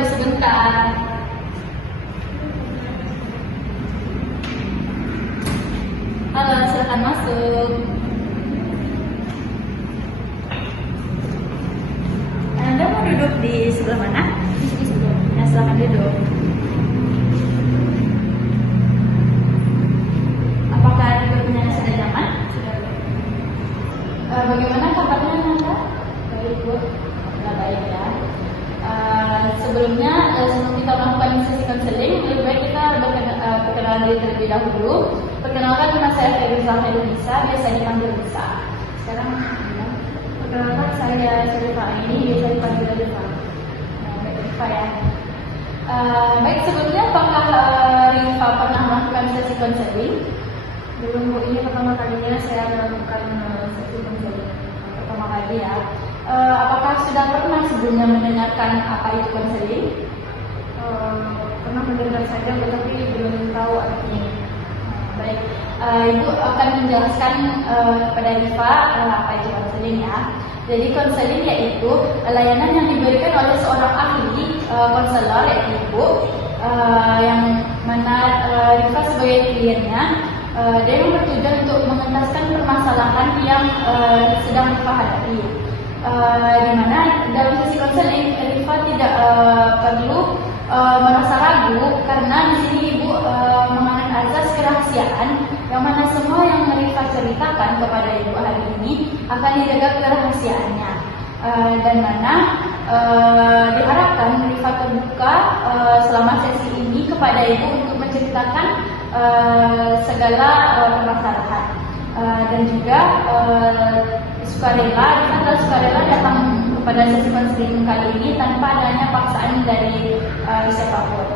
Bu sebentar. Halo, silakan masuk. Anda mau duduk di sebelah mana? Di sini sebelah. Ya, silakan duduk. Apakah duduknya sudah nyaman? Sudah. Bagaimana kabarnya Anda? Baik, Bu. Sudah baik ya. Sebelum kita melakukan sesi konseling, lebih baik kita perkenalan diri terlebih dahulu. Perkenalkan, nama saya Febrizal Nisa, biasa dipanggil Lisa. Sekarang, perkenalkan saya Rifa ini, biasa dipanggil Rifa. Rifa ya. Baik, sebelumnya apakah Rifa pernah melakukan sesi konseling? Belum, Bu. Ini pertama kalinya saya melakukan sesi konseling. Pertama kali ya. Apakah sudah pernah sebelumnya mendengarkan apa itu konseling? Pernah mendengar saja, tetapi belum tahu artinya. Baik, Ibu akan menjelaskan kepada Rifa apa itu konseling ya. Jadi konseling yaitu layanan yang diberikan oleh seorang ahli konselor yaitu Ibu, yang mana Rifa sebagai kliennya, dia yang bertujuan untuk mengentaskan permasalahan yang sedang Rifa hadapi. Di mana dalam sesi konseling Rifa tidak perlu merasa ragu karena di sini Ibu mengenai azas kerahasiaan yang mana semua yang Rifa ceritakan kepada Ibu hari ini akan dijaga kerahasiaannya, dan mana diharapkan Rifa terbuka selama sesi ini kepada Ibu untuk menceritakan segala permasalahan, dan juga sukarela datang kepada sesi konseling kali ini tanpa adanya paksaan dari siapapun.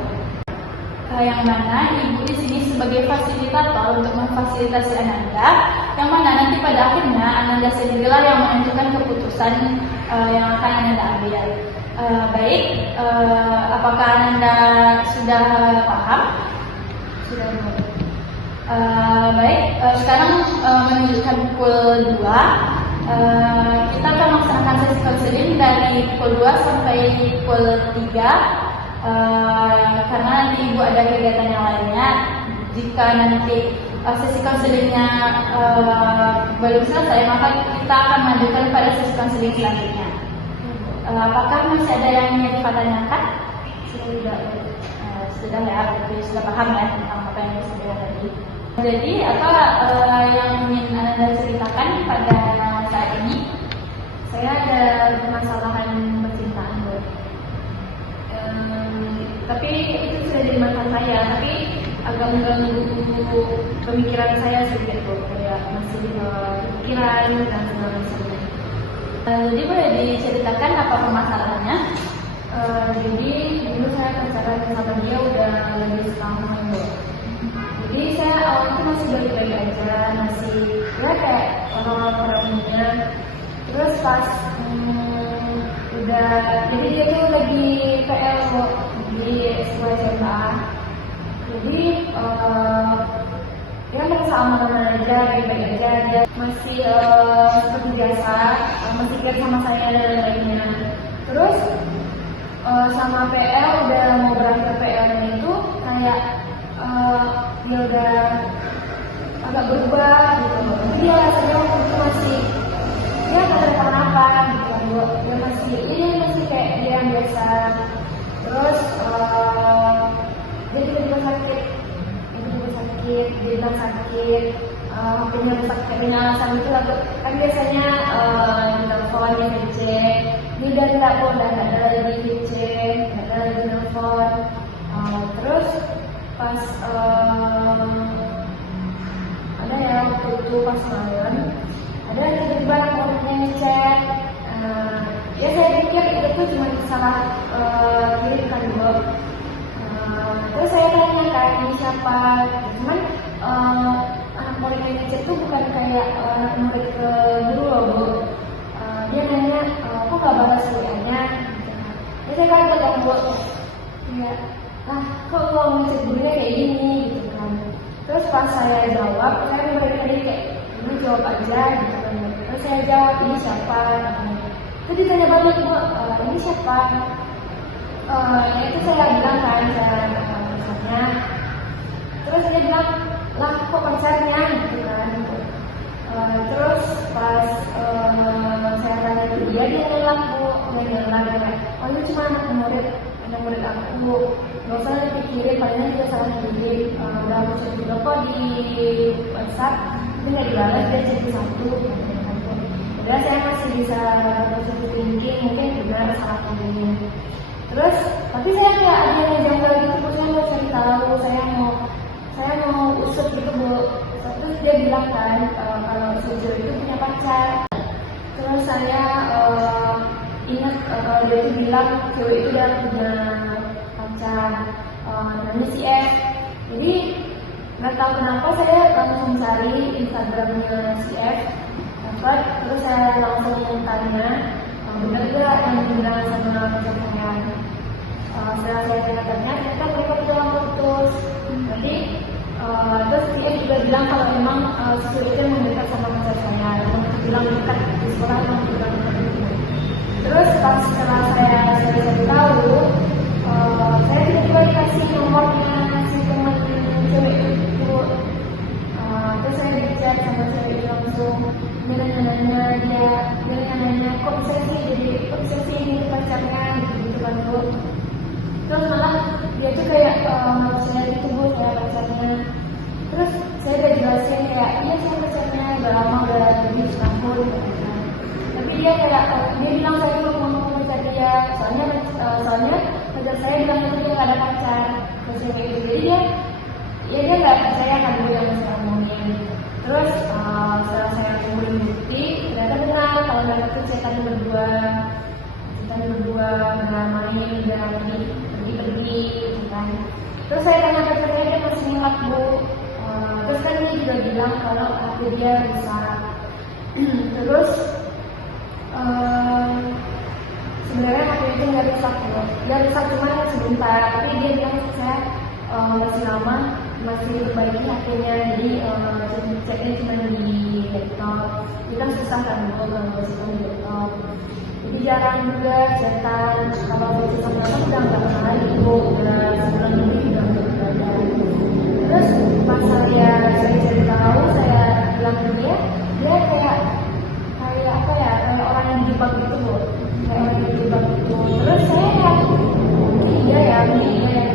Yang mana Ibu di sini sebagai fasilitator untuk memfasilitasi Ananda, yang mana nanti pada akhirnya Ananda sendirilah yang menentukan keputusan yang akan Ananda ambil. Baik, apakah Ananda sudah paham? Sudah, Bu. Baik, sekarang menunjukkan pukul 2. Kita akan melaksanakan sesi konseling dari pukul 2 sampai pukul 3, karena nanti Ibu ada kegiatan yang lainnya. Jika nanti sesi konselingnya belum selesai, maka kita akan lanjutkan pada sesi konseling selanjutnya. Apakah masih ada yang ingin Rifa tanyakan? Sudah. Sudah ya, berarti sudah paham ya tentang apa yang disebutkan tadi. Jadi apa yang ingin Anda ceritakan pada saat ini? Saya ada permasalahan percintaan, Bu. Tapi itu sudah jadi masalah saya, tapi agak mengganggu pemikiran saya sedikit, Bu. Kayak masih pikiran dan segala macamnya. Jadi boleh diceritakan apa permasalahannya? Jadi dulu saya pacaran sama dia udah lebih setahun, Bu. Jadi saya awalnya itu masih baik-baik aja, masih ya kayak orang-orang pada umumnya. Terus pas udah, jadi dia tuh lagi PL, Bu, di sekolah SMA. Jadi dia merasa aman-aman aja, baik-baik aja. Dia masih seperti biasa, masih care sama saya dan lainnya. Terus sama PL udah mau berangkat PL-nya itu kayak dia udah agak berubah gitu. Dia rasanya waktu itu masih dia nggak ada apa-apa gitu. Dia masih kayak dia yang biasa. Terus dia tiba-tiba sakit, dia bilang sakit. Hampirnya rusak dengan alasan itu kan biasanya telepon dia ngecek. Ini udah tidak kok, udah nggak ada lagi ngecek, nggak ada lagi telepon. Terus pas ada ya waktu itu pas malam ada tiba-tiba orangnya ngecek. Ya saya pikir itu cuma salah kirim kan, Bu. Terus saya tanya kan ini siapa, cuman anak murid yang ngecek itu bukan kayak anak murid ke dulu loh, Bu. Dia nanya kok gak balas WA-nya. Ya saya kaget kan, Bu. Ya, kok lo ngecek gurunya kayak gini gitu kan. Terus pas saya jawab, saya balik tadi kayak ini jawab aja gitu kan. Terus saya jawab ini siapa. Terus ditanya balik, Bu, ini siapa? Ya pacarnya. Terus dia bilang, lah kok pacarnya gitu kan. Terus pas saya tanya ke dia ngelak bu, dia ngelak kayak, oh itu cuma anak murid aku, nggak usah dipikirin, palingnya juga salah kirim, udah aku cek juga kok di WhatsApp, tapi nggak dibalas, dia cek satu. Udah saya masih bisa positive thinking, mungkin benar salah kirimnya. Terus, tapi saya nggak ada yang janggal gitu, saya mau cari tahu, saya mau usut gitu bu. Terus dia bilang kan kalau si cewek itu punya pacar. Terus saya ingat kalau dia itu bilang cewek itu udah punya pacar, namanya si F. Jadi nggak tahu kenapa saya langsung cari Instagramnya si F, dapat. Terus saya langsung tanya, benar nggak yang dibilang sama pacar saya? Setelah saya tanya, ternyata mereka udah putus. Jadi terus dia juga bilang kalau memang cewek itu yang mendekat sama pacar saya, bilang dekat di sekolah memang bilang dekat itu. Terus pas setelah saya tahu, saya tiba-tiba dikasih nomornya si teman cewek itu. Terus saya bicara sama cewek itu langsung, dia nanya kok bisa sih ini pacarnya gitu kan bu. Terus malah dia tuh kayak saya gitu bu, kayak pacarnya. Terus saya udah jelasin kayak iya saya pacarnya udah lama, udah lebih setahun gitu. Tapi dia kayak dia bilang saya belum mau pacar dia, soalnya pacar saya bilang itu dia nggak ada pacar. Terus kayak gitu, jadi dia nggak percaya kan bu yang saya ngomongin. Terus setelah saya kumpulin bukti, ternyata benar kalau dari itu saya tadi berdua udah main, udah pergi gitu kan. Terus saya tanya pacarnya, dia masih ngelak bu. Terus kan dia juga bilang kalau HP dia rusak. Terus sebenarnya HP itu nggak rusak loh, dia rusak cuma sebentar. Tapi dia bilang saya masih lama, masih perbaiki HP-nya. Jadi ceknya cuma di laptop. Itu kan susah kan bu kalau masih di laptop. Jadi jarang juga cetan. Kalau masih sama udah nggak pernah lagi bu, udah sebulan lebih udah nggak ada. Terus pas saya cari tahu, saya bilang ke dia kayak apa ya, kayak orang yang dijebak gitu bu, kayak orang yang dijebak gitu. Terus saya kayak iya ya dia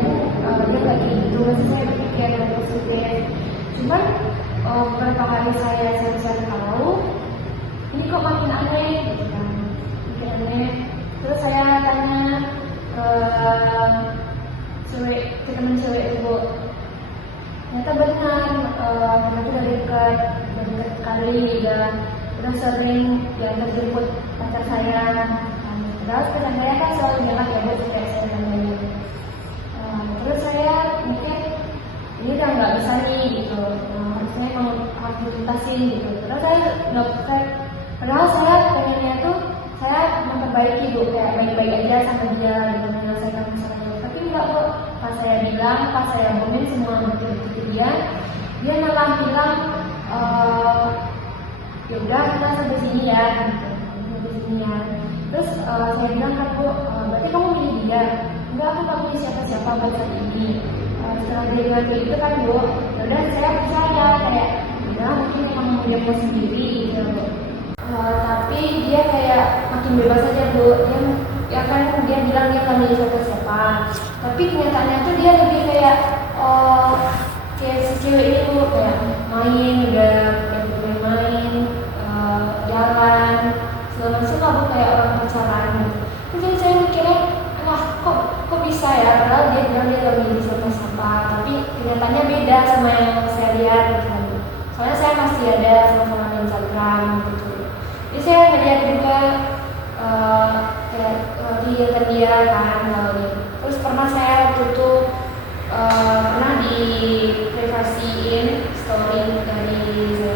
nggak gitu. Masih saya berpikir yang positif. Cuman beberapa kali saya cari tahu, ini kok makin aneh gitu kan, makin aneh. Terus saya tanya ke teman cewek itu, ternyata benar mereka udah dekat sekali, udah sering diantar jemput pacar saya. Terus pacar saya kan selalu bilang ya bu, kayak saya tanyain. Terus saya mikir ini udah nggak bisa nih gitu, harusnya emang harus ditutasin gitu. Terus padahal saya pengennya tuh saya memperbaiki bu, kayak baik-baik aja sama dia gitu, menyelesaikan masalahnya. Tapi enggak bu, pas saya ngomongin semua bukti-bukti dia malah bilang ya udah kita sampai sini ya gitu, sampai sini ya. Terus saya bilang kan bu, berarti kamu milih dia? Enggak, aku nggak milih siapa-siapa buat saat ini. Setelah dia bilang gitu kan bu, udah saya percaya kayak udah mungkin emang dia mau sendiri gitu. Tapi dia kayak makin bebas aja bu. Dia kan dia bilang dia nggak milih siapa-siapa. Tapi kenyataannya tuh dia lebih kayak kayak si cewek itu kayak main, udah boleh main, jalan, segala macam bu, kayak orang pacaran gitu. Terus saya mikirnya, wah kok bisa ya? Padahal dia bilang dia nggak milih siapa-siapa. Tapi kenyataannya beda sama yang saya lihat gitu. Soalnya saya masih ada sama-sama di Instagram gitu. Jadi saya ngeliat juga kayak kegiatan dia kan. Terus pernah saya waktu itu pernah di privasiin story dari saya.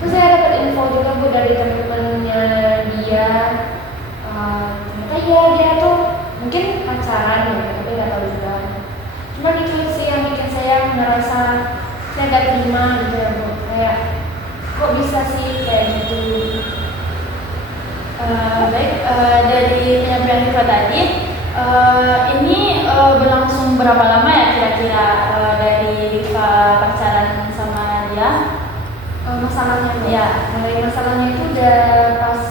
Terus saya dapat info juga bu dari teman-temannya dia. Ternyata ya dia tuh mungkin pacaran ya, tapi nggak tahu juga. Cuma itu sih yang bikin saya merasa saya nggak terima gitu ya bu. Kayak kok bisa sih kayak gitu. Baik, dari penyampaian Diva tadi, ini berlangsung berlangsung berapa lama ya kira-kira dari Rifa pacaran sama dia? Masalahnya Bu. Ya. Mulai masalahnya itu udah pas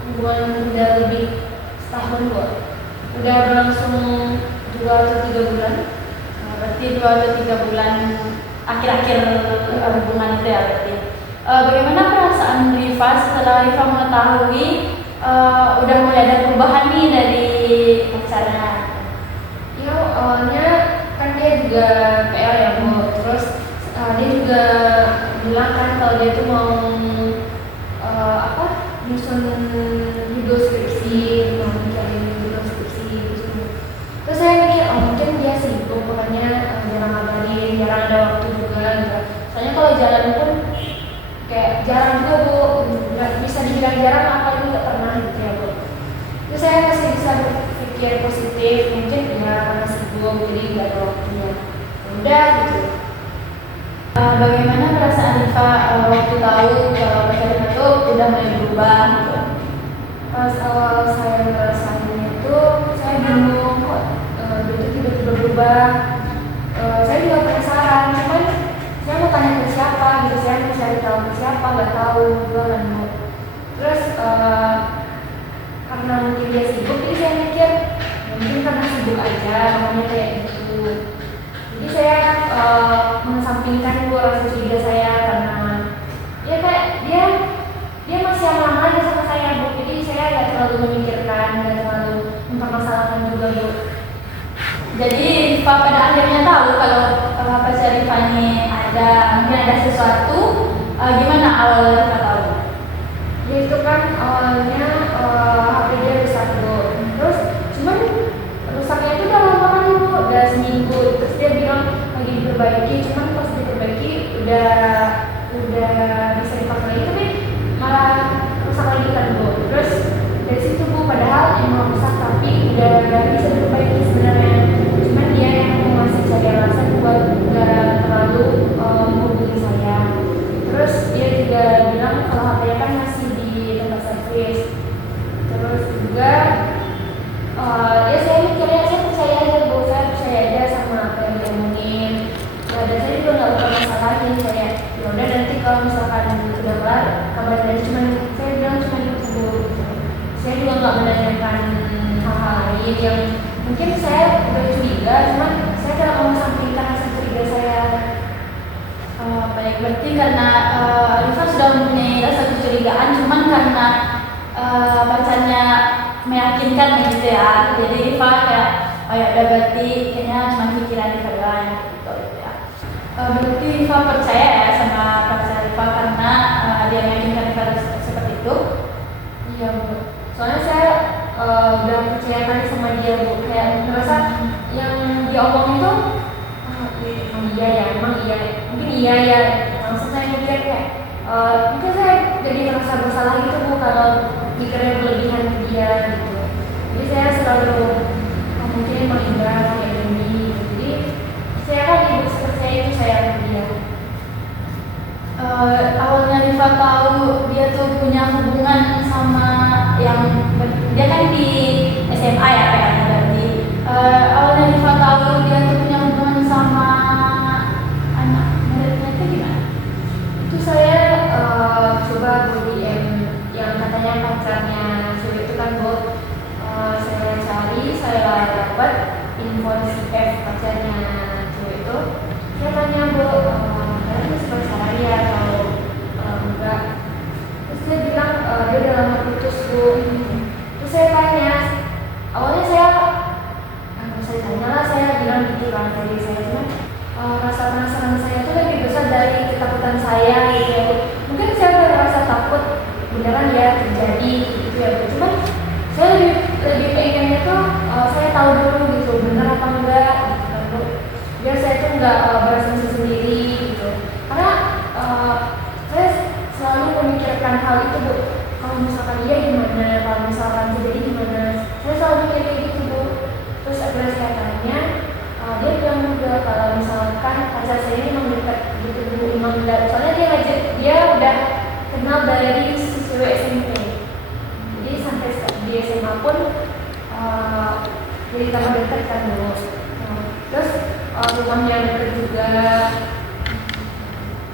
hubungan udah lebih setahun Bu. Udah berlangsung 2 atau 3 bulan. Berarti 2 atau 3 bulan akhir-akhir hubungan itu ya berarti. Bagaimana perasaan Rifa setelah Rifa mengetahui udah mulai ada perubahan nih dari pacarnya? Ya awalnya kan dia juga PL ya Bu. Terus dia juga bilang kan kalau dia tuh mau nyusun judul skripsi, mau mencari judul skripsi gitu. Terus saya mikir mungkin dia sibuk, makanya jarang ngabarin, jarang ada waktu juga gitu. Soalnya kalau jalan pun kayak jarang juga Bu, nggak bisa dibilang jarang, apalagi nggak pernah gitu ya Bu. Terus saya masih bisa berpikir positif, mungkin ya karena sibuk jadi nggak ada waktunya. Udah gitu. Bagaimana perasaan Rifa waktu tahu kalau pacarnya itu udah mulai berubah gitu? Pas awal saya ngerasain itu, saya bingung kok dia tuh tiba-tiba berubah. Saya juga penasaran, cuman saya mau tanya ke siapa gitu, saya mau cari tahu ke siapa, nggak tahu juga kan Bu. Terus karena mungkin dia sibuk, jadi saya mikir mungkin karena sibuk aja, makanya kayak gitu. Jadi saya mengesampingkan Bu rasa curiga saya karena ya kayak dia masih lama aja sama saya Bu. Jadi saya nggak terlalu memikirkan, nggak terlalu mempermasalahkan juga Bu. Jadi Rifa pada akhirnya tahu kalau pacar Rifa ini mungkin ada sesuatu. Gimana awal Rifa tahu? Ya itu kan awalnya HP dia rusak Bu. Terus cuman rusaknya itu udah lama kan Bu, udah seminggu. Terus dia bilang lagi diperbaiki, cuman pas diperbaiki udah bisa dipakai lagi, tapi malah rusak lagi kan Bu. Terus dari situ Bu, padahal emang rusak tapi udah bisa diperbaiki sebenarnya. Cuman dia yang masih cari alasan buat nggak terlalu menghubungi saya. Terus dia juga bilang kalau HP-nya kan masih di tempat servis. Terus juga ya saya mikirnya saya percaya aja Bu, saya percaya aja sama apa yang dia omongin. Dan saya juga nggak bermasalahin, saya ya udah nanti kalau misalkan udah kelar kabarin aja. Cuman saya bilang cuma itu Bu. Saya juga nggak menanyakan hal-hal lain yang mungkin saya udah curiga, cuman saya tidak mau menyampaikan rasa curiga saya. Baik, berarti karena Rifa sudah mempunyai rasa kecurigaan, cuman karena pacarnya meyakinkan begitu ya. Jadi Rifa kayak oh ya udah berarti kayaknya cuma pikiran Rifa doang gitu ya. Berarti Rifa percaya ya sama pacar Rifa karena dia meyakinkan Rifa seperti itu. Iya Bu. Soalnya saya udah percaya kali sama dia Bu, kayak ngerasa yang dia omong itu emang iya, mungkin iya ya. Langsung saya mikir kayak mungkin saya jadi merasa bersalah gitu Bu kalau mikirnya berlebihan ke dia gitu. Jadi saya selalu mungkin emang iya kayak gini. Jadi saya kan ibu percaya itu saya ke dia. Awalnya Rifa tahu dia tuh punya hubungan sama yang dia kan di SMA ya kayaknya berarti. Awalnya Rifa tahu dia tuh punya hubungan sama anak muridnya itu gimana? Itu saya coba DM yang katanya pacarnya cewek itu kan Bu. Saya cari, saya dapat info F pacarnya cewek itu. Saya tanya Bu, kalian masih pacaran ya atau enggak? Terus dia bilang dia udah lama putus Bu. Terus saya tanya, awalnya saya tanya lah, saya bilang gitu kan dari saya, cuman rasa penasaran saya itu lebih besar dari ketakutan saya gitu ya Bu. Mungkin saya merasa takut beneran ya terjadi gitu ya Bu. Cuman saya lebih pengennya tuh saya tahu dulu gitu bener apa enggak gitu kan Bu. Biar saya tuh nggak berasumsi sendiri gitu. Karena saya selalu memikirkan hal itu Bu. Kalau misalkan iya gimana, kalau misalkan terjadi gimana, saya selalu mikir kayak gitu Bu. Terus akhirnya saya tanya, dia bilang juga kalau misalkan pacar saya ini memang dekat gitu Bu, memang enggak. Soalnya dia udah kenal dari siswa SMP. Jadi sampai di SMA pun jadi tambah dekat kan Bu. Terus rumahnya dekat juga.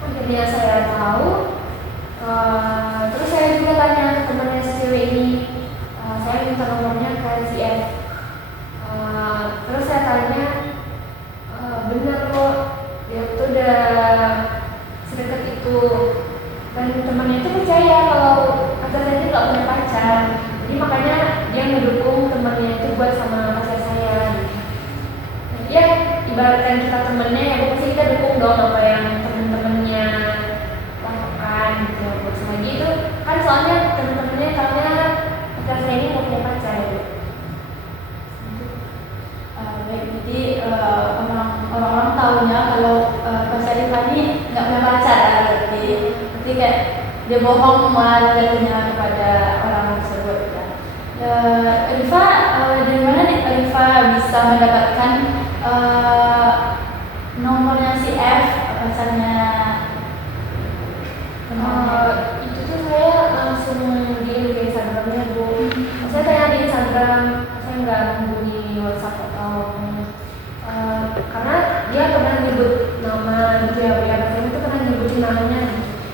Akhirnya saya tahu. Terus saya juga tanya ke temannya si cewek ini. Saya minta nomornya ke si F. Terus saya tanya, bener kok dia tuh udah sedekat itu. Dan temannya itu percaya kalau kata saya itu nggak punya pacar. Jadi makanya dia ngedukung temannya itu buat sama pacar saya. Ya ibaratkan kita temennya ya pasti kita dukung dong apa yang temen-temennya lakukan gitu. Terus lagi itu kan soalnya temen-temennya taunya pacar saya ini mau punya pacar gitu. Baik, jadi orang-orang tahunya kalau pacar Rifa ini nggak punya pacar, berarti kayak dia bohong malah jatuhnya kepada orang tersebut. Rifa, dari mana nih Rifa bisa mendapatkan nomornya si F, pacarnya Itu tuh saya langsung di Instagramnya Bu. Saya tanya di Instagram, saya nggak menghubungi WhatsApp atau karena dia pernah nyebut nama gitu ya, saya itu pernah nyebutin namanya.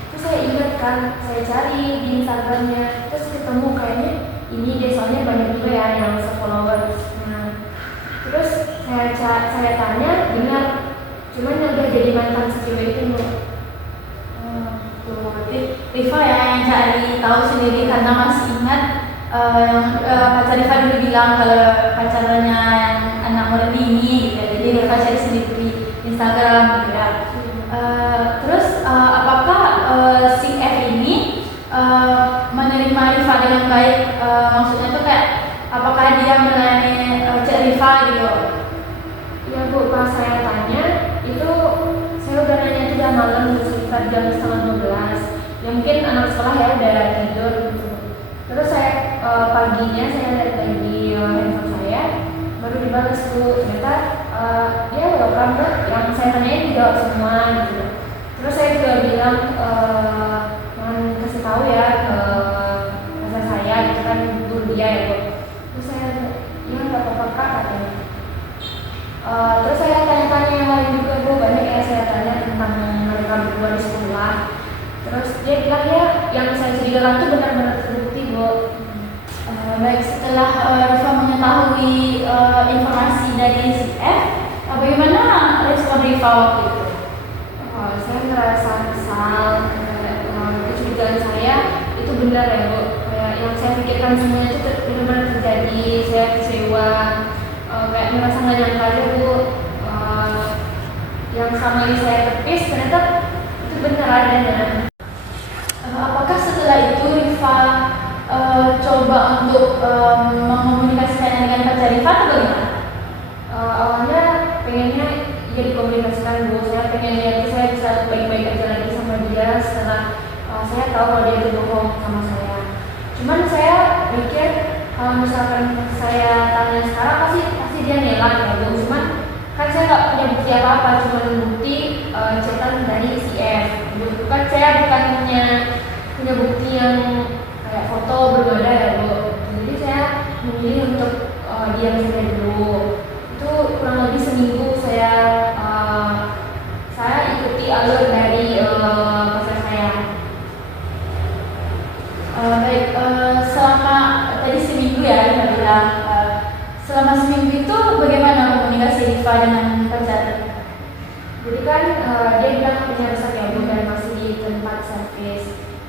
Terus saya ingat kan, saya cari di Instagramnya, terus ketemu kayaknya ini dia soalnya banyak juga ya yang followers. Nah, terus saya tanya, benar, cuman yang udah jadi mantan si cewek itu Bu. Berarti Rifa ya yang cari tahu sendiri karena masih ingat yang pacar Rifa dulu bilang kalau pacarnya yang anak murni ini gitu. Jadi Rifa cari sendiri di Instagram gitu ya. Terus apakah si F ini menerima Rifa dengan baik? Maksudnya tuh kayak apakah dia melayani Cik Rifa gitu? Ya Bu, pas saya tanya itu saya udah nanya itu udah malam sekitar jam 11:30. Ya mungkin anak sekolah ya udah tidur gitu. Terus saya paginya saya lihat lagi handphone saya, baru dibalas tuh ternyata ya welcome Dok, yang saya tanyain dijawab semua gitu. Terus saya juga bilang jangan kasih tahu ya ke pacar saya gitu kan, dulu dia ya Bu. Terus saya ya nggak apa-apa Kak katanya. Terus saya tanya-tanya yang lain juga Bu, banyak ya saya tanya tentang mereka berdua di sekolah. Terus dia bilang ya yang saya ceritakan itu benar-benar terbukti Bu. Baik, setelah Rifa mengetahui informasi dari si F, bagaimana respon Rifa waktu itu? Saya ngerasa kesal, kecurigaan saya itu benar ya Bu. Kayak yang saya pikirkan semuanya itu benar-benar terjadi. Saya kecewa, kayak merasa nggak nyangka aja Bu. Yang sama ini saya tepis ternyata itu benar adanya. Apakah setelah itu Rifa coba untuk mengkomunikasikan dengan pacar Rifa atau bagaimana? Awalnya pengennya ya dikomunikasikan Bu, saya pengennya saya bisa baik-baik aja lagi sama dia setelah saya tahu kalau dia berbohong sama saya. Cuman saya mikir kalau misalkan saya tanya sekarang pasti dia ngelak ya Bu. Cuman kan saya nggak punya bukti apa-apa, cuman bukti chatan dari si F. Bukan saya bukan punya bukti yang kayak foto berbeda ya Bu. Jadi saya memilih untuk diam saja dulu. Itu kurang lebih seminggu saya ikuti alur dari pacar saya. Baik, selama tadi seminggu ya Rifa bilang, selama seminggu itu bagaimana komunikasi Rifa dengan pacar? Jadi kan dia bilang punya rusak ya Bu dan masih di tempat servis.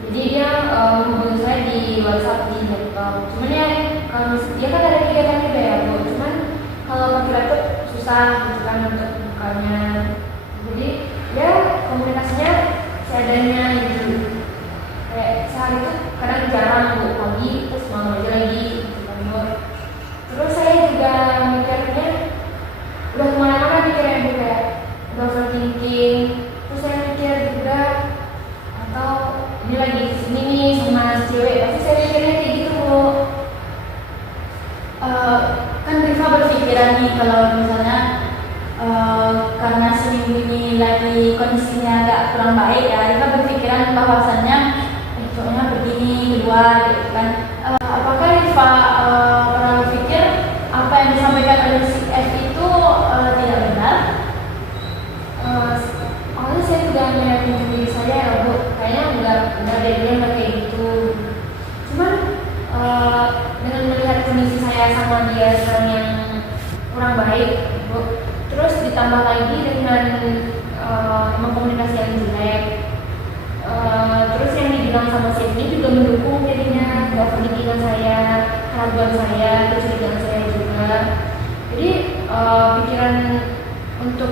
Jadi dia menghubungi saya di WhatsApp, di laptop. Cuman ya kalau dia kan ada kegiatan juga ya Bu. Cuman kalau pakai laptop susah gitu kan untuk bukanya. Jadi ya komunikasinya seadanya gitu. Kayak sehari itu kadang jarang Bu, pagi terus malam aja lagi gitu kan Bu. Terus saya juga mikirnya udah kemana-mana mikirnya Bu, kayak udah overthinking. Terus saya mikir juga atau ini lagi sini nih sama si cewek, pasti saya mikirnya kayak gitu Bu. Kan Rifa berpikiran nih kalau misalnya karena seminggu ini lagi kondisinya agak kurang baik ya, Rifa berpikiran bahwasannya cowoknya begini keluar ditambah lagi dengan emang komunikasi yang jelek. Terus yang dibilang sama si ini juga mendukung jadinya keinginan saya, keraguan saya, kecurigaan saya juga. Jadi pikiran untuk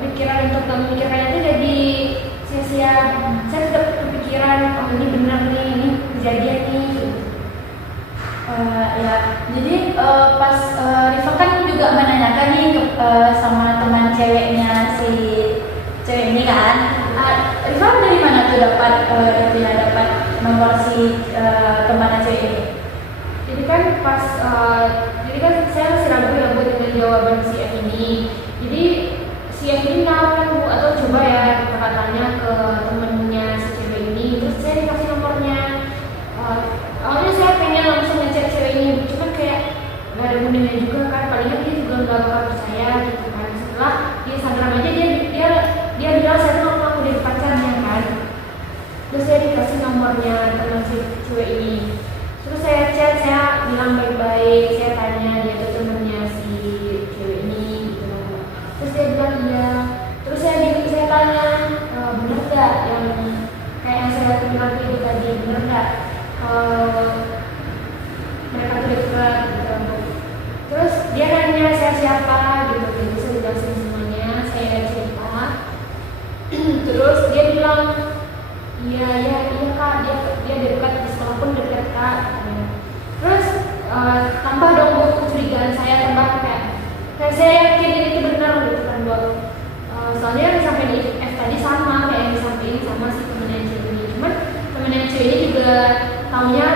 pikiran untuk gak memikirkannya itu jadi sia-sia. Saya tetap kepikiran, oh ini benar nih, ini kejadian nih. Ya, jadi pas Rifa kan juga menanyakan nih sama teman ceweknya si cewek ini kan. Rifa dari mana tuh dapat dapat nomor si teman cewek ini? Jadi kan saya masih ragu ya buat dengan jawaban si F ini. Jadi si F ini nawarin Bu, atau coba ya katanya ke temennya si cewek ini. Terus saya dikasih nomornya. Awalnya saya pengen langsung ngechat cewek ini, cuma kayak gak ada gunanya juga kan. Palingan dia juga gak bakal percaya gitu kan. Setelah di Instagram aja dia bilang saya tuh ngaku dari pacarnya kan. Terus saya dikasih nomornya teman si cewek ini. Terus saya chat, saya bilang baik-baik, saya tanya dia tuh temennya si cewek ini gitu. Terus dia bilang iya. Terus saya tanya, bener gak yang kayak yang saya bilang itu tadi, bener gak mereka tuh dekat gitu. Terus dia nanya saya siapa gitu, jadi saya jelasin semuanya, saya cerita. Terus dia bilang iya kak, dia dekat di sekolah pun dekat kak. Terus tambah dong Bu, kecurigaan saya tambah kayak saya yakin ini itu benar gitu kan Bu. Soalnya yang sampai di F tadi sama kayak yang disampaikan sama si temennya cewek ini. Cuman temennya cewek ini juga taunya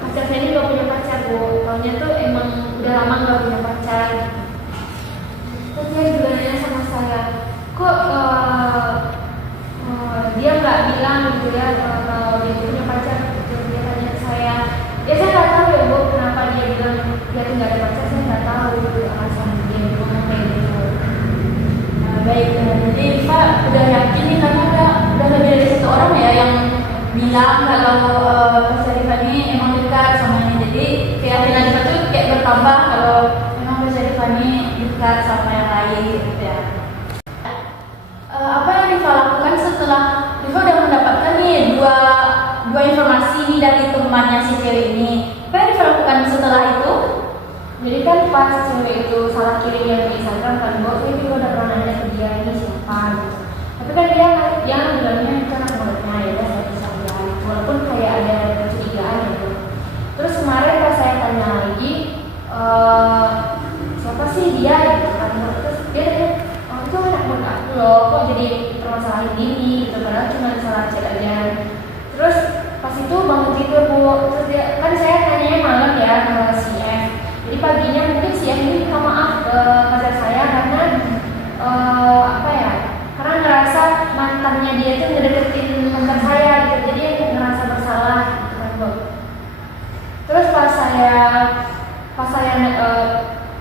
pacar saya ini gak punya pacar Bu. Taunya tuh emang udah lama gak punya pacar. Terus dia juga nanya sama saya, kok dia nggak bilang gitu ya kalau dia punya pacar. Dia tanya ke saya, ya saya nggak tahu ya Bu kenapa dia bilang dia tuh nggak ada pacar. Saya nggak tahu gitu alasan dia ngomong kayak gitu. Baik, jadi Rifa udah yakin nih karena udah lebih dari satu orang ya yang bilang kalau pacar Rifa ini emang dekat sama ini. Jadi keyakinan Rifa tuh kayak bertambah kalau emang pacar Rifa ini dekat sama yang lain gitu ya. Apa yang Rifa lakukan setelah Rifa udah mendapatkan nih dua informasi nih dari temannya si cewek ini? Apa yang Rifa lakukan setelah itu? Jadi kan pas cewek itu salah kirim yang di Instagram kan Bu, saya juga udah pernah nanya ke dia ini siapa gitu. Tapi kan dia bilangnya itu anak muridnya, ya udah saya bisa bilang walaupun kayak ada kecurigaan gitu. Terus kemarin pas saya tanya lagi siapa sih dia gitu kan. Terus dia itu anak murid aku loh, kok jadi permasalahan gini gitu, padahal cuma salah chat aja. Terus pas itu bangun tidur Bu, terus dia kan saya nanya malam ya ke si F. Jadi paginya mungkin si F ini minta maaf ke pacar saya karena karena ngerasa mantannya dia itu ngedeketin pacar saya gitu, jadi dia ngerasa bersalah gitu kan Bu. Terus pas saya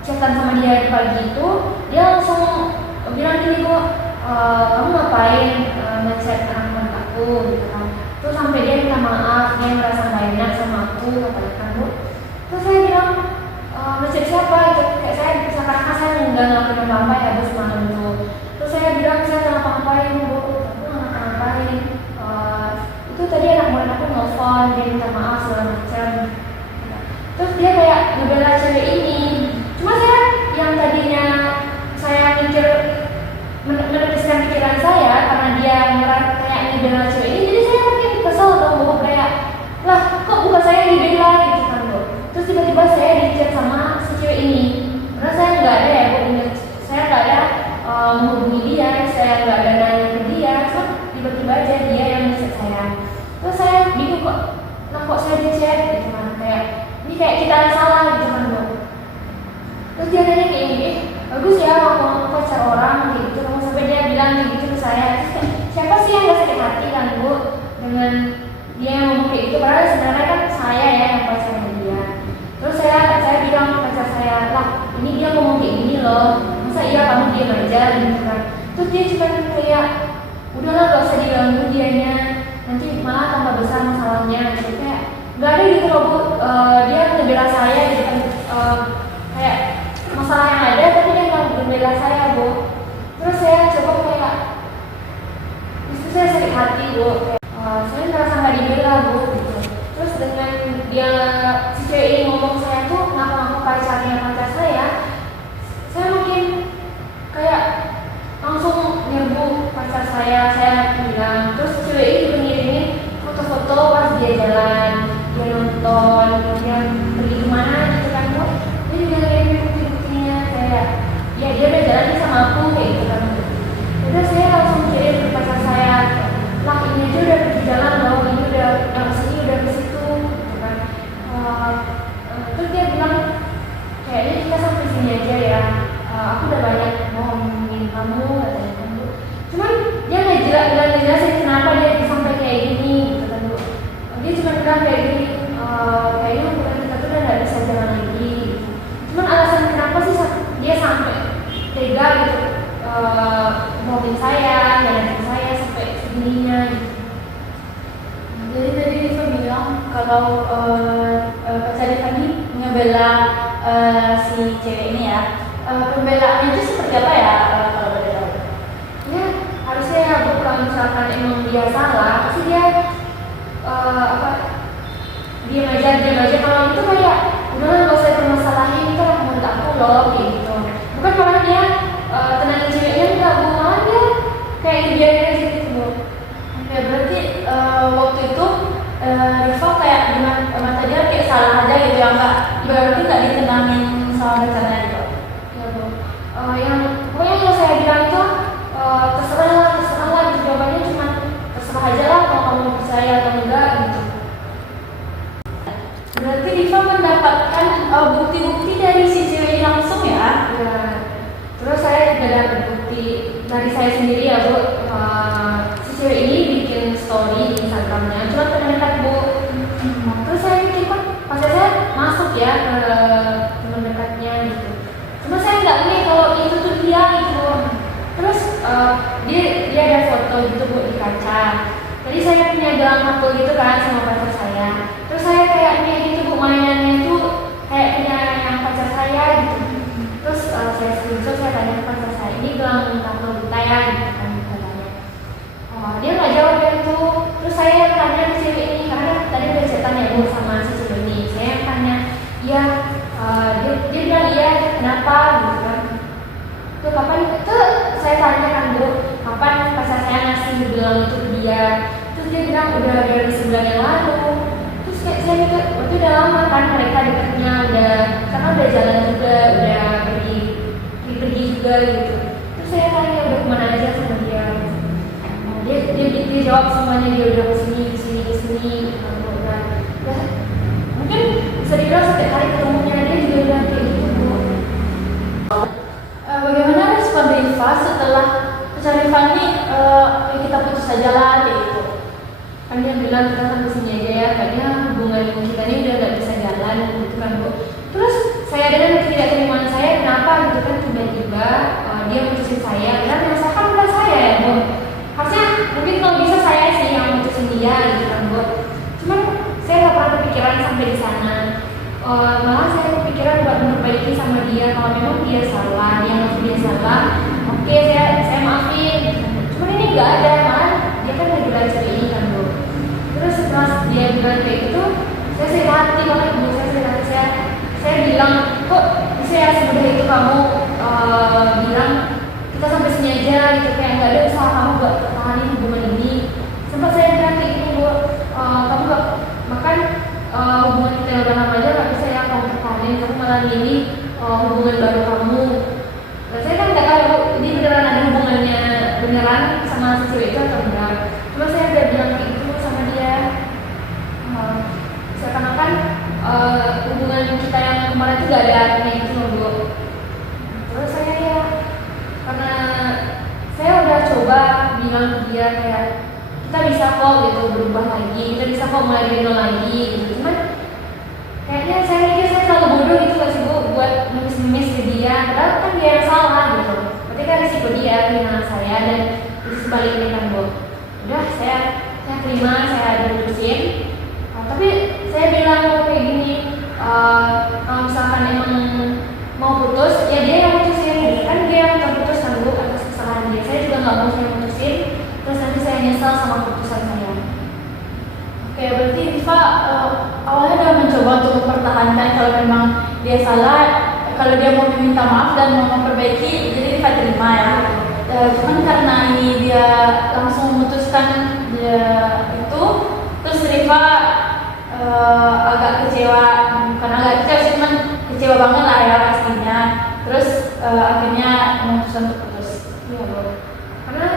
chatan sama dia pagi itu, dia langsung bilang gini Bu, kamu ngapain ngechat anak aku gitu kan. Terus sampai dia minta maaf, dia merasa gak enak sama aku katakan Bu. Terus saya bilang ngechat siapa gitu, kayak saya seakan-akan saya nggak ngelakuin apa-apa ya Bu semalam itu. Terus saya bilang saya nggak ngapa-ngapain Bu, aku nggak ngapa-ngapain. Itu tadi anak murid aku nelfon, dia minta maaf segala macam. Terus dia kayak ngebela cewek ini. Cuma saya yang tadinya saya mikir menepiskan pikiran saya karena dia ngerasa kayak ngebela cewek ini, jadi saya makin kesel dong Bu, kayak lah kok bukan saya yang dibela gitu kan Bu. Terus tiba-tiba saya di-chat sama si cewek ini, karena saya nggak ada ya Bu, saya nggak ada menghubungi dia, saya nggak ada nanya ke dia, cuma tiba-tiba aja dia yang nge-chat saya. Terus saya bingung kok saya di-chat gitu kan, kayak ini kayak kita yang salah gitu kan Bu. Terus dia nanya kayak gini, bagus ya ngomong pacar orang gitu, sampai dia bilang kayak gitu ke saya. Terus siapa sih yang gak sakit hati kan Bu dengan dia yang ngomong kayak gitu, padahal sebenarnya kan saya ya yang pacarnya dia. Terus saya bilang ke pacar saya, lah ini dia ngomong kayak gini loh, masa iya kamu diam aja gitu kan. Terus dia cuma kayak udahlah gak usah diganggu dianya, nanti malah tambah besar masalahnya gitu. Kayak gak ada gitu loh Bu, dia ngebela saya gitu kan, kayak masalah yang ada tapi dia nggak membela saya Bu. Terus saya coba kayak itu saya sakit hati Bu, saya merasa nggak dibela Bu gitu. Terus dengan dia si cewek ini ngomong saya tuh ngaku-ngaku pacar saya makin kayak langsung nyerbu pacar saya bilang. Terus cewek ini juga ngirimin foto-foto pas dia jalan, dia nonton, dia pergi kemana gitu kan Bu. Dia juga ngirimin bukti-buktinya kayak ya dia udah jalan sama aku kayak gitu kan. Udah saya langsung kirim ke pacar saya, lah ini aja udah pergi jalan loh, ini udah kesini udah ke situ gitu kan. Terus dia bilang kayaknya kita sampai sini aja ya, aku udah banyak mau ngomongin kamu katanya kan Bu. Cuman dia nggak jelasin kenapa dia sampai kayak gini gitu kan Bu. Dia cuma bilang kayak gini, kayaknya hubungan kita tuh udah nggak bisa jalan lagi gitu. Cuman alasan kenapa sih dia sampai tega gitu ngomongin saya, ngelain saya sampai segininya gitu. Jadi tadi Diva bilang kalau pacar Diva ini ngebela si cewek ini ya. Pembelaannya itu seperti apa ya kalau boleh tahu? Ya harusnya ya Bu, kalau misalkan emang dia salah pasti dia diam aja. Kalau itu kayak udah nggak usah permasalahin, itu lah menurut aku loh gitu. Bukan malah dia tenangin ceweknya, enggak Bu, malah dia kayak dibiarin aja gitu Bu. Oke, berarti waktu itu Diva kayak dengan mata dia kayak salah aja gitu ya, nggak berarti nggak ditenangin sama pacarnya gitu. Ya Bu, yang pokoknya yang saya bilang itu terserah lah gitu, jawabannya cuma terserah aja lah kalau kamu percaya atau enggak gitu. Berarti Diva mendapatkan bukti-bukti dari si cewek ini langsung ya? Ya, terus saya juga dapat bukti dari saya sendiri ya Bu. Si cewek ini bikin story di Instagramnya, cuma terdekat Bu. Terus saya mikir kan pas saya masuk ya ke teman dekatnya gitu. Cuma saya nggak lihat kalau itu tuh dia gitu. Terus dia ada foto gitu Bu di kaca. Tadi saya punya gelang aku gitu kan sama pacar saya. Terus saya kayak gitu Bu, mainannya tuh kayak punya yang pacar saya gitu. Terus saya screenshot, saya tanya ke pacar saya, ini gelang tato kita ya gitu kan katanya. Dia nggak jawab itu. Terus saya tanya ke cewek ini karena tadi udah cetan ya Bu sama si cewek ini. Saya tanya, ya dia bilang iya, kenapa gitu kan. Tuh kapan itu saya tanya kan Bu, kapan pacar saya ngasih gelang itu ke dia. Terus dia bilang udah dari sebulan yang lalu. Terus saya mikir, itu udah lama kan mereka dekatnya, udah karena udah jalan juga, udah pergi juga gitu. Terus saya tanya udah kemana aja sama dia. Dia jawab semuanya, dia udah kesini. Ya, mungkin bisa dibilang setiap hari ketemunya dia juga bilang kayak gitu Bu. Bagaimana respon Diva setelah pacar Diva ini kita putus aja lah kayak gitu? Kan dia bilang kita sampai sini aja ya, kayaknya hubungan kita ini udah nggak bisa jalan gitu kan Bu. Terus saya dengan ketidakterimaan saya kenapa gitu kan tiba-tiba dia putusin saya, dan masakan udah saya ya Bu. Harusnya mungkin kalau bisa saya sih yang putusin dia gitu kan Bu. Cuman saya nggak pernah kepikiran sampai di sana. Malah saya kepikiran buat memperbaiki sama dia, kalau memang dia salah, dia ngaku dia salah, oke saya maafin. Cuman ini nggak ada, malah dia kan lagi belajar ini kan Bu. Terus setelah dia bilang kayak gitu, saya sakit hati banget Bu. Saya bilang, kok bisa ya semudah itu kamu bilang kita sampai sini aja gitu, kayak nggak ada usaha kamu buat pertahanin hubungan ini. Sempat saya bilang kayak gitu Bu, kamu nggak makan hubungan kita udah lama aja nggak bisa ya kamu pertahanin, kamu malah milih hubungan baru kamu. Dan saya kan nggak tahu Bu, ini beneran ada hubungannya beneran sama si cewek itu atau enggak. Cuma saya udah bilang kayak gitu sama dia. Seakan-akan hubungan kita yang kemarin itu gak ada artinya gitu loh Bu. Terus saya ya, karena saya udah coba bilang ke dia kayak kita bisa kok gitu berubah lagi, kita bisa kok mulai dari nol lagi gitu. Cuman kayaknya saya mikir saya terlalu bodoh gitu gak sih Bu buat numis-numis ke dia, padahal kan dia yang salah gitu. Berarti kan risiko dia kehilangan saya, dan itu sebaliknya kan Bu. Udah saya terima, saya putusin. Tapi saya bilang kayak gini, kalau misalkan emang mau putus ya dia yang putusin, kan dia yang mempertahankan kalau memang dia salah, kalau dia mau meminta maaf dan mau memperbaiki, jadi Rifa terima ya. Cuman karena ini dia langsung memutuskan dia itu, terus Rifa agak kecewa, bukan agak kecewa sih, cuman kecewa banget lah ya pastinya. Terus akhirnya memutuskan untuk putus. Iya Bu. Karena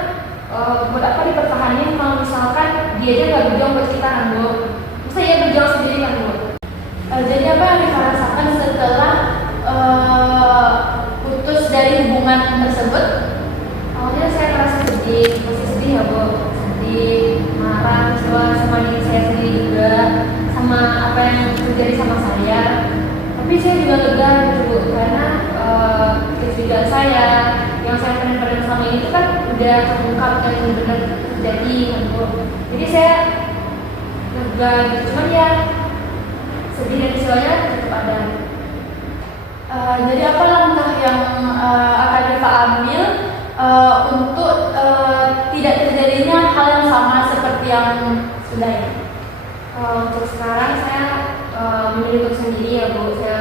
buat apa dipertahanin kalau misalkan dia aja nggak berjuang buat kita kan Bu? Masa dia berjuang sendiri kan Bu? Jadi apa yang Rifa rasakan setelah putus dari hubungan tersebut? Awalnya saya merasa sedih, masih sedih ya Bu, sedih, marah, kecewa sama diri saya sendiri juga, sama apa yang terjadi sama saya. Tapi saya juga lega gitu Bu, karena kecurigaan saya yang saya pendam selama ini itu kan udah terungkap dan benar terjadi kan Bu. Jadi saya lega gitu, cuman ya sedih dan kecewanya tetap ada. Jadi apa langkah yang akan Rifa ambil untuk tidak terjadinya hal yang sama seperti yang sudah ini? Untuk sekarang saya memilih untuk sendiri ya Bu. Saya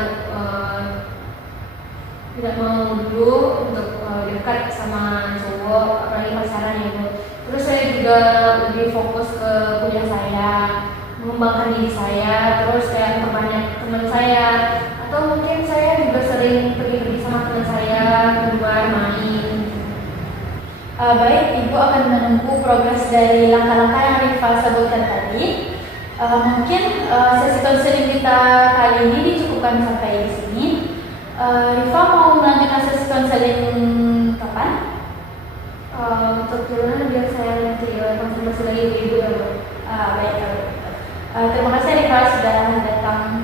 tidak mau dulu untuk dekat sama cowok, apalagi pacaran ya Bu. Terus saya juga lebih fokus ke kuliah saya, mengembangkan diri saya, terus kayak memperbanyak teman saya, atau mungkin saya juga sering pergi-pergi sama teman saya keluar main. Baik, Ibu akan menunggu progres dari langkah-langkah yang Rifa sebutkan tadi. Mungkin sesi konseling kita kali ini dicukupkan sampai di sini. Rifa mau melanjutkan sesi konseling kapan? Untuk gimana biar saya nanti konfirmasi lagi ke Ibu ya Bu. Baik, terima kasih Rifa sudah datang